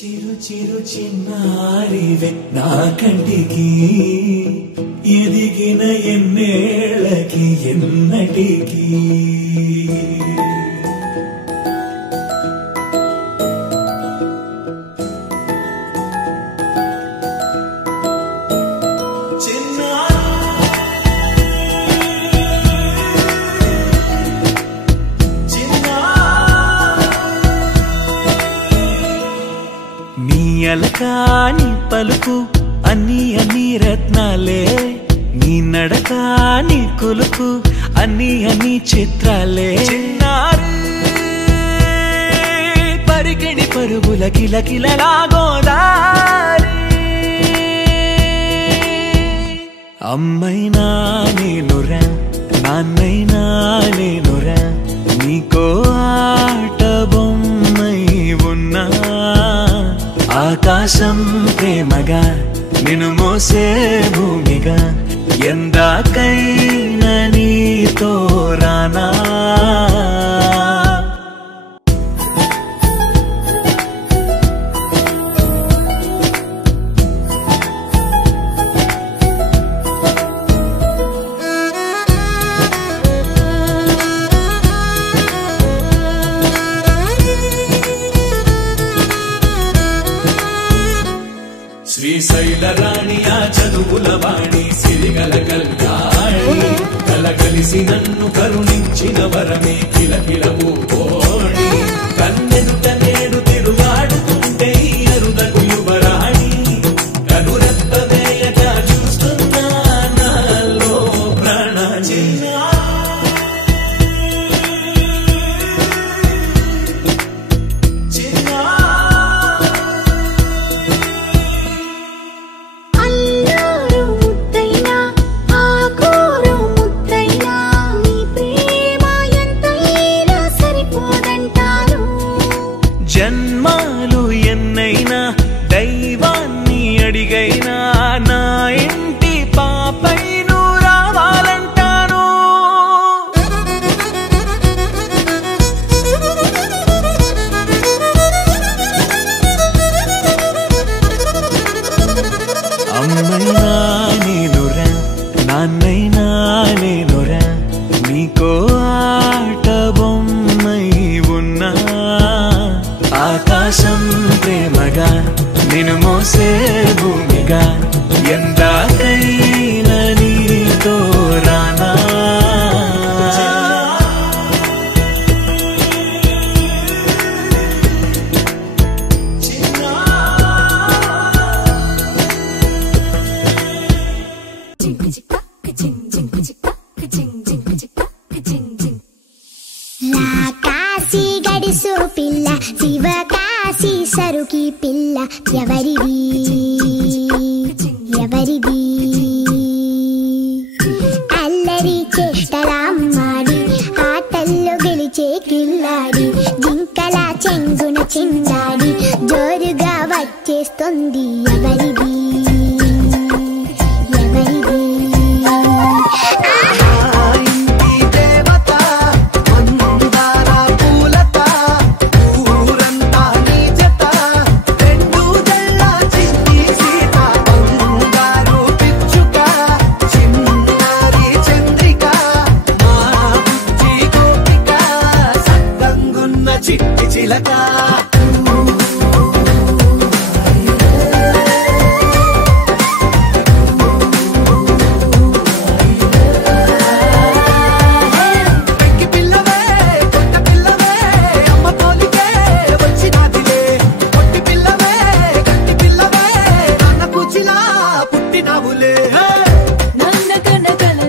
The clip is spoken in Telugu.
చిరు చిరు చిన్నారివే నా కంటికి ఎదిగిన ఎన్నేళ్ళకి ఎన్నటికి అలకాని పలుకు అన్ని అన్ని రత్నాలే నీ నడకాని కులుకు అన్ని అన్ని చిత్రాలే చిన్నారు పరికిణి పరుగుల కిలకిలలాగోదారి అమ్మైనా నేనురా నాన్నైనా నేనురా నీకో ఆట బొమ్మై ఉన్నా ఆకాశం ప్రేమగా నిన్ను మోసే భూమిగా ఎందాకైనా నీతో రానా శ్రీశైల రాణి ఆ చదువుల వాణి సిరిగల కల్యాణి కలగలిసి నన్ను కరుణించిన వరమే కిలకిలవు కోణి కన్నెదుట నేడు తిరుగాడుతుంటే అరుదకు యువరాణి కనురెప్ప వేయగా చూస్తున్నా నాలో ప్రాణ జన్మాలు ఎన్నైనా దైవాన్ని అడిగైనా నా ఇంటి పాపై నువ్వు రావాలంటాను అమ్మైనా నేనురా నాన్నైనా నేనురా నీకో ఆట బొమ్మై ఉన్నా ఆకాశం ప్రేమగా నిన్ను మోసే భూమిగా ఎందాకైనా నీతో రానా పిల్ల శివకాశి సరుకి పిల్ల ఎవరిది ఎవరిది అల్లరి చేష్టలామ్మాడి ఆటల్లో గెలిచే కిల్లాడి జింకల చెంగున చిందాడి జోరుగా వచ్చేస్తుంది ఎవరిది ఎవరిది చిట్టి చిలక నన్న కనకల